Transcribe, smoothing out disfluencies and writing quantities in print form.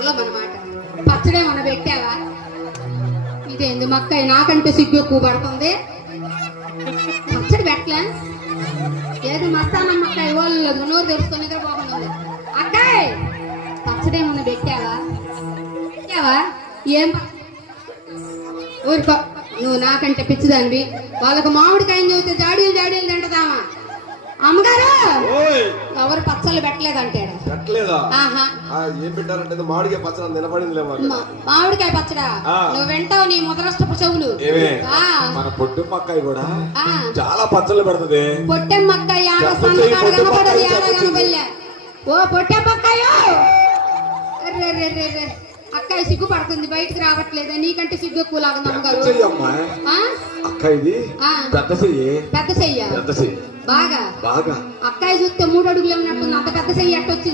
మంగళం అన్నమాట. పచ్చడేమన్నా పెట్టావా? ఇదేంది మక్కయ్య నాకంటే సిగ్గు ఎక్కువ పడుతుంది. పచ్చడి పెట్టలే. ఏది మస్తానమ్మ అక్కయ్య వాళ్ళు నోరు తెరుచుకొని నిద్రపోకుండా అక్కాయ్ పచ్చడేమన్నా పెట్టావా? ఏం ఊరుకో, నువ్వు నాకంటే పిచ్చిదానివి. వాళ్ళకు మామిడికాయని చూస్తే జాడీలు జాడీలు తింటదామా? అమ్మగారు ఎవరు పచ్చళ్ళు పెట్టలేదంటాడు. ఆహా ఏం పెట్టారంటే మామిడికాయ పచ్చడి నిలబడింది. మామిడికాయ పచ్చడా? నువ్వు వింటావు నీ ముదరష్టపు చెవులు. మన పొట్టెమ్మక్కాయ కూడా చాలా పచ్చళ్ళు పెడుతుంది. పొట్టెమ్మక్కాయ కనపడదు. ఓ పొట్టెమ్మక్కాయ అక్కాయ సిగ్గు పడుతుంది, బయటకు రావట్లేదా? నీకంటే సిగ్గు ఎక్కువ లాగా పెద్ద చెయ్య బాగా. అక్కాయ చూస్తే 3 అడుగులు ఉన్నట్టుంది, అంత పెద్ద చెయ్యి ఎట్టొచ్చింది?